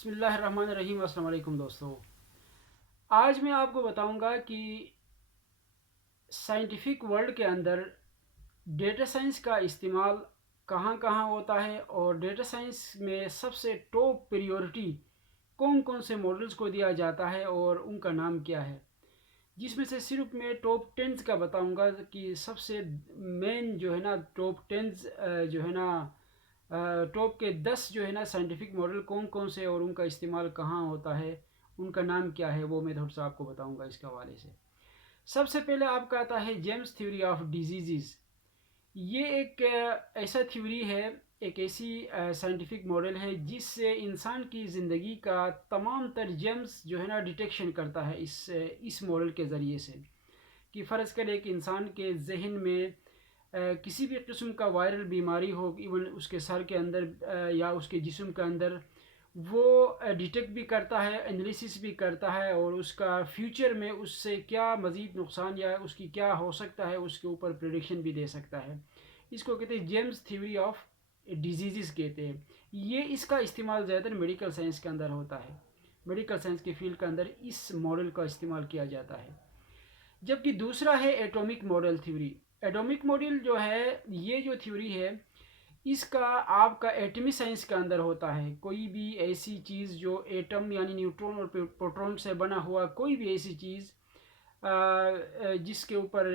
बिस्मिल्लाहिर्रहमानिर्रहीम। अस्सलाम वालेकुम दोस्तों। आज मैं आपको बताऊंगा कि साइंटिफिक वर्ल्ड के अंदर डेटा साइंस का इस्तेमाल कहाँ कहाँ होता है और डेटा साइंस में सबसे टॉप प्रायोरिटी कौन कौन से मॉडल्स को दिया जाता है और उनका नाम क्या है। जिसमें से सिर्फ मैं टॉप टेंस का बताऊंगा कि सबसे मेन जो है ना टॉप टेंस जो है ना टॉप के 10 जो है ना साइंटिफिक मॉडल कौन कौन से और उनका इस्तेमाल कहाँ होता है, उनका नाम क्या है, वो मैं थोड़ा सा आपको बताऊंगा इसके हवाले से। सबसे पहले आपका आता है जेम्स थ्योरी ऑफ डिजीज़। ये एक ऐसा थ्योरी है, एक ऐसी साइंटिफिक मॉडल है जिससे इंसान की ज़िंदगी का तमाम तर जेम्स जो है ना डिटेक्शन करता है इस मॉडल के ज़रिए से। कि फ़र्ज़ करें एक इंसान के जहन में किसी भी किस्म का वायरल बीमारी हो, इवन उसके सर के अंदर या उसके जिस्म के अंदर, वो डिटेक्ट भी करता है, एनालिसिस भी करता है और उसका फ्यूचर में उससे क्या मज़ीद नुकसान या उसकी क्या हो सकता है उसके ऊपर प्रेडिक्शन भी दे सकता है। इसको कहते हैं जेम्स थ्योरी ऑफ डिजीज़ कहते हैं। ये इसका इस्तेमाल ज़्यादातर मेडिकल साइंस के अंदर होता है। मेडिकल साइंस के फील्ड के अंदर इस मॉडल का इस्तेमाल किया जाता है। जबकि दूसरा है atomic model theory. Atomic model जो है, ये जो थ्योरी है, इसका आपका एटमी साइंस के अंदर होता है। कोई भी ऐसी चीज़ जो एटम यानी न्यूट्रॉन और प्रोटॉन से बना हुआ कोई भी ऐसी चीज़ जिसके ऊपर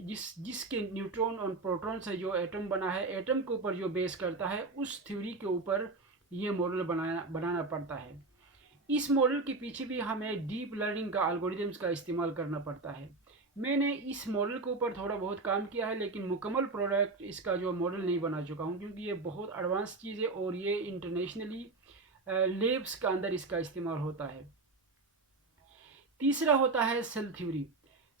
जिसके न्यूट्रॉन और प्रोटॉन से जो एटम बना है, एटम के ऊपर जो बेस करता है, उस थ्योरी के ऊपर ये मॉडल बनाना पड़ता है। इस मॉडल के पीछे भी हमें डीप लर्निंग का एल्गोरिदम्स का इस्तेमाल करना पड़ता है। मैंने इस मॉडल के ऊपर थोड़ा बहुत काम किया है, लेकिन मुकम्मल प्रोडक्ट इसका जो मॉडल नहीं बना चुका हूँ, क्योंकि ये बहुत एडवांस चीज़ है और ये इंटरनेशनली लेब्स का अंदर इसका इस्तेमाल होता है। तीसरा होता है सेल थ्योरी।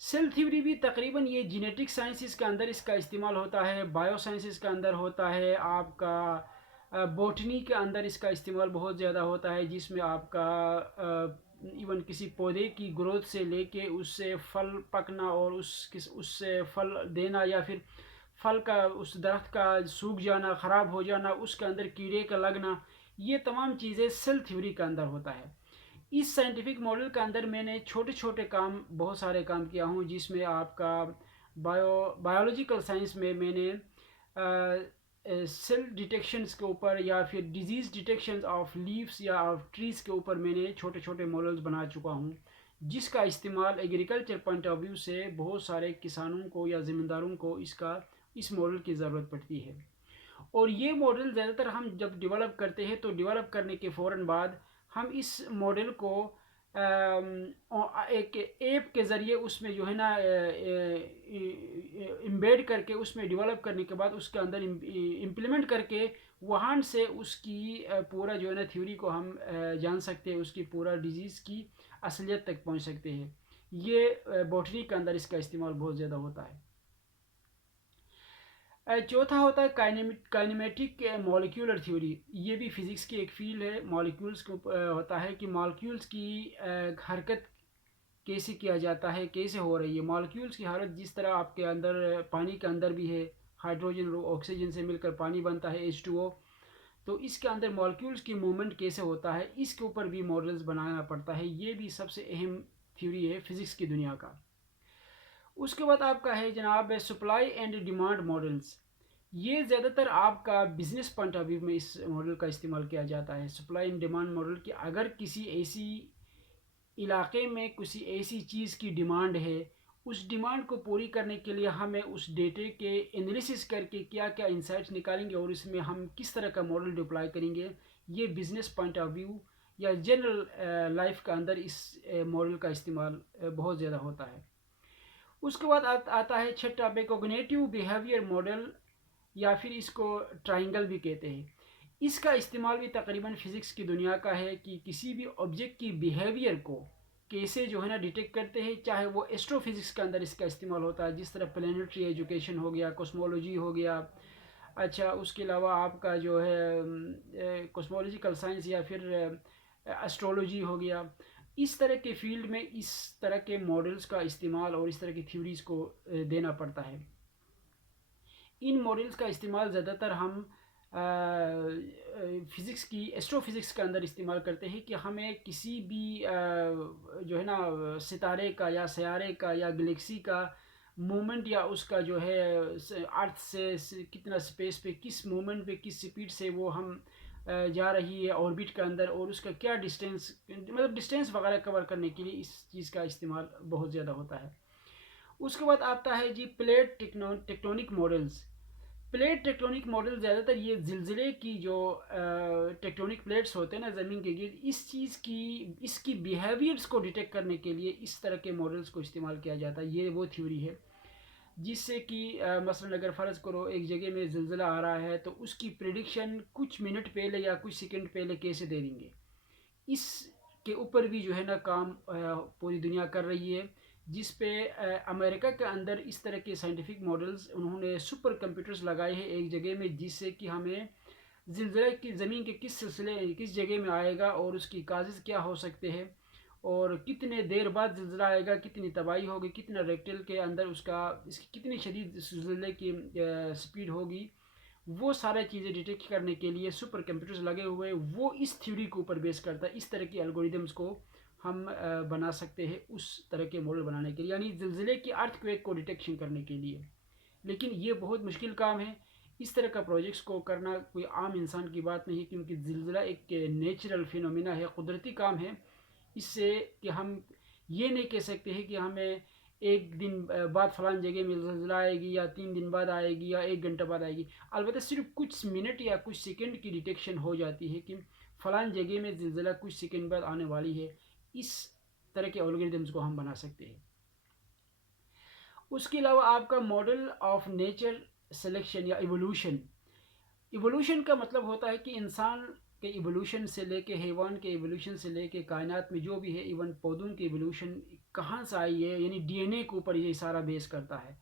सेल थ्योरी भी तकरीबन ये जेनेटिक साइंसेस के अंदर इसका इस्तेमाल होता है, बायो साइंसेस के अंदर होता है, आपका बॉटनी के अंदर इसका इस्तेमाल बहुत ज़्यादा होता है, जिसमें आपका इवन किसी पौधे की ग्रोथ से लेके उससे फल पकना और उससे फल देना, या फिर फल का उस दरख्त का सूख जाना, ख़राब हो जाना, उसके अंदर कीड़े का लगना, ये तमाम चीज़ें सेल थ्योरी के अंदर होता है। इस साइंटिफिक मॉडल के अंदर मैंने छोटे छोटे काम, बहुत सारे काम किया हूँ, जिसमें आपका बायोलॉजिकल साइंस में मैंने सेल डिटेक्शंस के ऊपर या फिर डिजीज़ डिटेक्शन ऑफ लीव्स या ऑफ ट्रीज़ के ऊपर मैंने छोटे छोटे मॉडल्स बना चुका हूँ, जिसका इस्तेमाल एग्रीकल्चर पॉइंट ऑफ व्यू से बहुत सारे किसानों को या ज़मींदारों को इस मॉडल की ज़रूरत पड़ती है। और ये मॉडल ज़्यादातर हम जब डेवलप करते हैं तो डेवलप करने के फ़ौरन बाद हम इस मॉडल को एक ऐप के ज़रिए उसमें जो है ना इम्बेड करके, उसमें डेवलप करने के बाद उसके अंदर इम्प्लीमेंट करके वहाँ से उसकी पूरा जो है ना थ्योरी को हम जान सकते हैं, उसकी पूरा डिजीज़ की असलियत तक पहुँच सकते हैं। ये बॉटनी के अंदर इसका इस्तेमाल बहुत ज़्यादा होता है। चौथा होता है काइनेमेटिक मॉलिक्यूलर थ्योरी। ये भी फिज़िक्स की एक फील्ड है। मॉलिक्यूल्स को होता है कि मॉलिक्यूल्स की हरकत कैसे किया जाता है, कैसे हो रही है। मॉलिक्यूल्स की हालत जिस तरह आपके अंदर पानी के अंदर भी है, हाइड्रोजन और ऑक्सीजन से मिलकर पानी बनता है H2O, तो इसके अंदर मॉलिक्यूल्स की मूवमेंट कैसे होता है, इसके ऊपर भी मॉडल्स बनाना पड़ता है। ये भी सबसे अहम थ्योरी है फिज़िक्स की दुनिया का। उसके बाद आपका है जनाब सप्लाई एंड डिमांड मॉडल्स। ये ज़्यादातर आपका बिजनेस पॉइंट ऑफ व्यू में इस मॉडल का इस्तेमाल किया जाता है। सप्लाई एंड डिमांड मॉडल कि अगर किसी ऐसी इलाके में किसी ऐसी चीज़ की डिमांड है, उस डिमांड को पूरी करने के लिए हमें उस डेटे के एनालिसिस करके क्या क्या इंसाइट्स निकालेंगे और इसमें हम किस तरह का मॉडल डिप्लॉय करेंगे। ये बिजनेस पॉइंट ऑफ व्यू या जनरल लाइफ का अंदर इस मॉडल का इस्तेमाल बहुत ज़्यादा होता है। उसके बाद आता है छठा पे कोग्निटिव बिहेवियर मॉडल, या फिर इसको ट्राइंगल भी कहते हैं। इसका इस्तेमाल भी तकरीबन फ़िज़िक्स की दुनिया का है कि किसी भी ऑब्जेक्ट की बिहेवियर को कैसे जो है ना डिटेक्ट करते हैं। चाहे वो एस्ट्रोफिज़िक्स के अंदर इसका इस्तेमाल होता है, जिस तरह प्लानिटरी एजुकेशन हो गया, कॉस्मोलॉजी हो गया। अच्छा, उसके अलावा आपका जो है कॉस्मोलॉजिकल साइंस या फिर एस्ट्रोलॉजी हो गया। इस तरह के फील्ड में इस तरह के मॉडल्स का इस्तेमाल और इस तरह की थ्योरीज़ को देना पड़ता है। इन मॉडल्स का इस्तेमाल ज़्यादातर हम फ़िज़िक्स की एस्ट्रोफ़िज़िक्स के अंदर इस्तेमाल करते हैं कि हमें किसी भी जो है ना सितारे का या सैयारे का या गैलेक्सी का मूवमेंट या उसका जो है अर्थ से कितना स्पेस पे किस मूवमेंट पे किस स्पीड से वो हम जा रही है ऑर्बिट के अंदर, और उसका क्या डिस्टेंस, मतलब डिस्टेंस वगैरह कवर करने के लिए इस चीज़ का इस्तेमाल बहुत ज़्यादा होता है। उसके बाद आता है जी plate tectonic models. Plate tectonic model ज़्यादातर ये ज़िलज़िले की जो टेक्टोनिक प्लेट्स होते हैं ना ज़मीन के गिर्द, इस चीज़ की इसकी बिहेवियर्स को डिटेक्ट करने के लिए इस तरह के मॉडल्स को इस्तेमाल किया जाता है। ये वो थ्योरी है जिससे कि मसलन अगर फ़र्ज़ करो एक जगह में ज़िलज़िला आ रहा है तो उसकी प्रिडिक्शन कुछ मिनट पहले या कुछ सेकंड पहले कैसे दे देंगे, इसके ऊपर भी जो है ना काम पूरी दुनिया कर रही है। जिस पे अमेरिका के अंदर इस तरह के साइंटिफिक मॉडल्स उन्होंने सुपर कंप्यूटर्स लगाए हैं एक जगह में, जिससे कि हमें ज़िलज़िला की ज़मीन के किस सिलसिले किस जगह में आएगा और उसकी काजेज़ क्या हो सकते हैं, और कितने देर बाद ज़िलज़िला आएगा, कितनी तबाही होगी, कितना रेक्टल के अंदर उसका इसकी कितनी शदीद ज़िलज़िले की स्पीड होगी, वो सारे चीज़ें डिटेक्ट करने के लिए सुपर कंप्यूटर्स लगे हुए हैं। वो इस थ्योरी के ऊपर बेस करता है। इस तरह की एल्गोरिदम्स को हम बना सकते हैं उस तरह के मॉडल बनाने के लिए, यानी ज़िलज़िले की अर्थक्वेक को डिटेक्शन करने के लिए। लेकिन ये बहुत मुश्किल काम है। इस तरह का प्रोजेक्ट्स को करना कोई आम इंसान की बात नहीं है, क्योंकि ज़िलज़िला एक नेचुरल फिनोमिना है, कुदरती काम है। इससे कि हम ये नहीं कह सकते हैं कि हमें एक दिन बाद फलान जगह में ज़िलज़िला आएगी या 3 दिन बाद आएगी या 1 घंटा बाद आएगी। अलबत्ता सिर्फ कुछ मिनट या कुछ सेकंड की डिटेक्शन हो जाती है कि फ़लान जगह में ज़िलज़िला कुछ सेकंड बाद आने वाली है। इस तरह के एल्गोरिदम्स को हम बना सकते हैं। उसके अलावा आपका मॉडल ऑफ नेचर सिलेक्शन या इवोल्यूशन। इवोल्यूशन का मतलब होता है कि इंसान के इवोल्यूशन से लेके हैवान के इवोल्यूशन से लेके कायनात में जो भी है, इवन पौधों की इवोल्यूशन कहाँ से आई है, यानी डीएनए के ऊपर ये सारा बेस करता है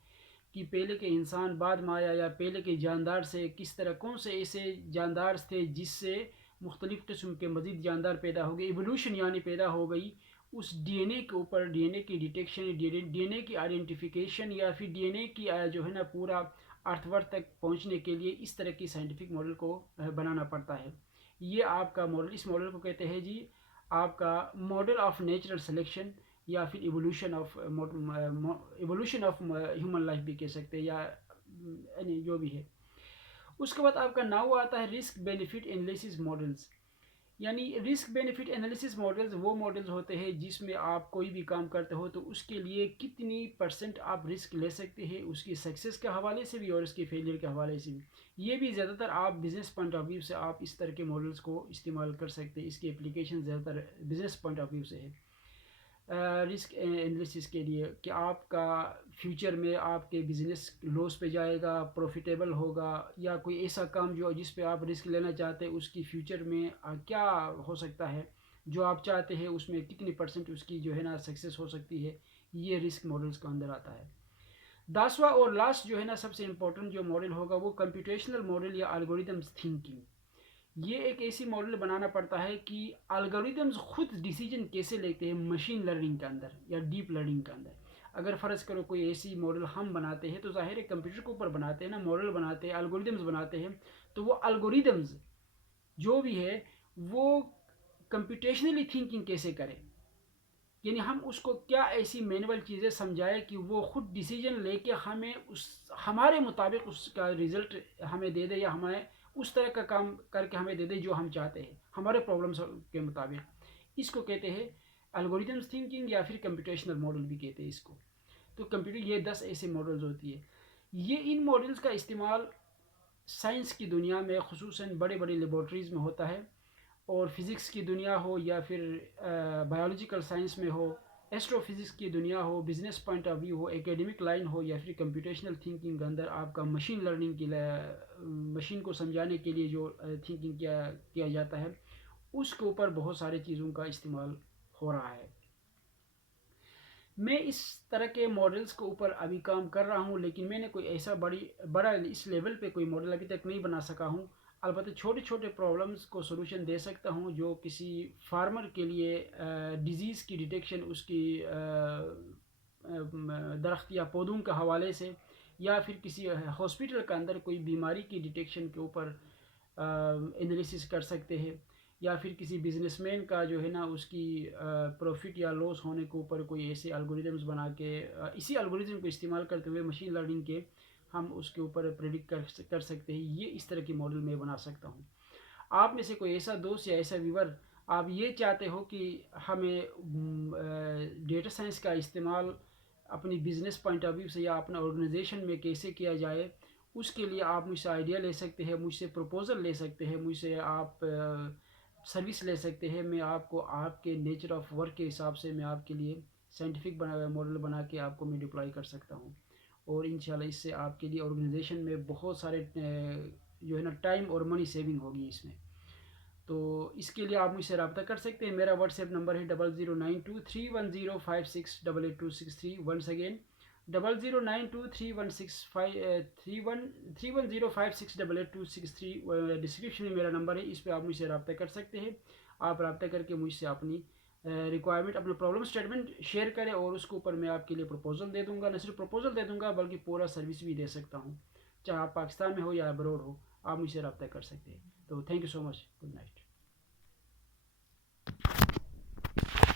कि पहले के इंसान बाद में आया या पहले के जानदार से किस तरह कौन से ऐसे जानदार थे जिससे मुख्तलिफ़ किस्म के मज़ीद जानदार पैदा हो गए। इवोल्यूशन यानी पैदा हो गई उस डीएनए के ऊपर, डीएनए की डिटेक्शन, डीएनए की आइडेंटिफिकेशन या फिर डीएनए की जो है ना पूरा अर्थवर्थ तक पहुंचने के लिए इस तरह की साइंटिफिक मॉडल को बनाना पड़ता है। ये आपका मॉडल, इस मॉडल को कहते हैं जी आपका मॉडल ऑफ नेचुरल सिलेक्शन या फिर इवोल्यूशन ऑफ ह्यूमन लाइफ भी कह सकते हैं, या यानी जो भी है। उसके बाद आपका नाउ आता है रिस्क बेनिफिट एनालिसिस मॉडल्स। यानी रिस्क बेनिफिट एनालिसिस मॉडल्स वो मॉडल्स होते हैं जिसमें आप कोई भी काम करते हो तो उसके लिए कितनी परसेंट आप रिस्क ले सकते हैं, उसकी सक्सेस के हवाले से भी और उसके फेलियर के हवाले से भी। ये भी ज़्यादातर आप बिज़नेस पॉइंट ऑफ व्यू से आप इस तरह के मॉडल्स को इस्तेमाल कर सकते हैं। इसकी एप्लीकेशन ज़्यादातर बिज़नेस पॉइंट ऑफ व्यू से है रिस्क एनालिसिस के लिए कि आपका फ्यूचर में आपके बिज़नेस लॉस पे जाएगा, प्रॉफिटेबल होगा, या कोई ऐसा काम जो जिस पे आप रिस्क लेना चाहते हैं उसकी फ्यूचर में क्या हो सकता है, जो आप चाहते हैं उसमें कितनी परसेंट उसकी जो है ना सक्सेस हो सकती है। ये रिस्क मॉडल्स के अंदर आता है। 10वां और लास्ट जो है ना सबसे इम्पोर्टेंट जो मॉडल होगा वो कंप्यूटेशनल मॉडल या एल्गोरिथम्स थिंकिंग। ये एक ऐसी मॉडल बनाना पड़ता है कि अल्गोरिदम्स खुद डिसीजन कैसे लेते हैं मशीन लर्निंग के अंदर या डीप लर्निंग के अंदर। अगर फ़र्ज़ करो कोई ऐसी मॉडल हम बनाते हैं तो ज़ाहिर है कंप्यूटर के ऊपर बनाते हैं ना, मॉडल बनाते हैं, अल्गोरिदम्स बनाते हैं, तो वो अल्गोरिदम्स जो भी है वो कंप्यूटेशनली थिंकिंग कैसे करें, यानी हम उसको क्या ऐसी मैनुअल चीज़ें समझाएं कि वो खुद डिसीजन लेके हमें उस हमारे मुताबिक उसका रिज़ल्ट हमें दे दे, या हमें उस तरह का काम करके हमें दे दे जो हम चाहते हैं हमारे प्रॉब्लम्स के मुताबिक। इसको कहते हैं एल्गोरिथम्स थिंकिंग या फिर कंप्यूटेशनल मॉडल भी कहते हैं इसको। तो कंप्यूटर ये 10 ऐसे मॉडल्स होती है। ये इन मॉडल्स का इस्तेमाल साइंस की दुनिया में खुसूसन बड़े बड़े लेबॉर्ट्रीज़ में होता है, और फिज़िक्स की दुनिया हो या फिर बायोलॉजिकल साइंस में हो, एस्ट्रोफिज़िक्स की दुनिया हो, बिज़नेस पॉइंट ऑफ व्यू हो, एकेडमिक लाइन हो, या फिर कंप्यूटेशनल थिंकिंग के अंदर आपका मशीन लर्निंग की मशीन को समझाने के लिए जो थिंकिंग किया जाता है, उसके ऊपर बहुत सारे चीज़ों का इस्तेमाल हो रहा है। मैं इस तरह के मॉडल्स के ऊपर अभी काम कर रहा हूँ, लेकिन मैंने कोई ऐसा बड़ा इस लेवल पे कोई मॉडल अभी तक नहीं बना सका हूँ। अलबत्ता छोटे छोटे प्रॉब्लम्स को सॉल्यूशन दे सकता हूँ जो किसी फार्मर के लिए डिज़ीज़ की डिटेक्शन उसकी दरख्त या पौधों के हवाले से, या फिर किसी हॉस्पिटल के अंदर कोई बीमारी की डिटेक्शन के ऊपर एनालिसिस कर सकते हैं, या फिर किसी बिजनेसमैन का जो है ना उसकी प्रॉफिट या लॉस होने के ऊपर कोई ऐसे एल्गोरिदम्स बना के इसी एल्गोरिदम को इस्तेमाल करते हुए मशीन लर्निंग के हम उसके ऊपर प्रेडिक्ट कर सकते हैं। ये इस तरह की मॉडल मैं बना सकता हूँ। आप में से कोई ऐसा दोस्त या ऐसा व्यूवर आप ये चाहते हो कि हमें डेटा साइंस का इस्तेमाल अपनी बिजनेस पॉइंट ऑफ व्यू से या अपना ऑर्गेनाइजेशन में कैसे किया जाए, उसके लिए आप मुझसे आइडिया ले सकते हैं, मुझसे प्रपोज़ल ले सकते हैं, मुझसे आप सर्विस ले सकते हैं। मैं आपको आपके नेचर ऑफ वर्क के हिसाब से मैं आपके लिए साइंटिफिक मॉडल बना के आपको मैं डिप्लॉय कर सकता हूँ। और इंशाल्लाह इससे आपके लिए ऑर्गेनाइजेशन में बहुत सारे जो है ना टाइम और मनी सेविंग होगी इसमें। तो इसके लिए आप मुझसे रब्ता कर सकते हैं। मेरा व्हाट्सएप नंबर है 00923105688263। Once again 009231653130568823। डिस्क्रिप्शन में मेरा नंबर है, इस पर आप मुझसे रब्ता कर सकते हैं। आप रब्ता करके मुझसे अपनी रिक्वायरमेंट, अपना प्रॉब्लम स्टेटमेंट शेयर करें और उसके ऊपर मैं आपके लिए प्रपोजल दे दूंगा। न सिर्फ प्रपोजल दे दूंगा बल्कि पूरा सर्विस भी दे सकता हूँ। चाहे आप पाकिस्तान में हो या अब्रॉड हो, आप मुझसे रब्ता कर सकते हैं। तो thank you so much. Good night.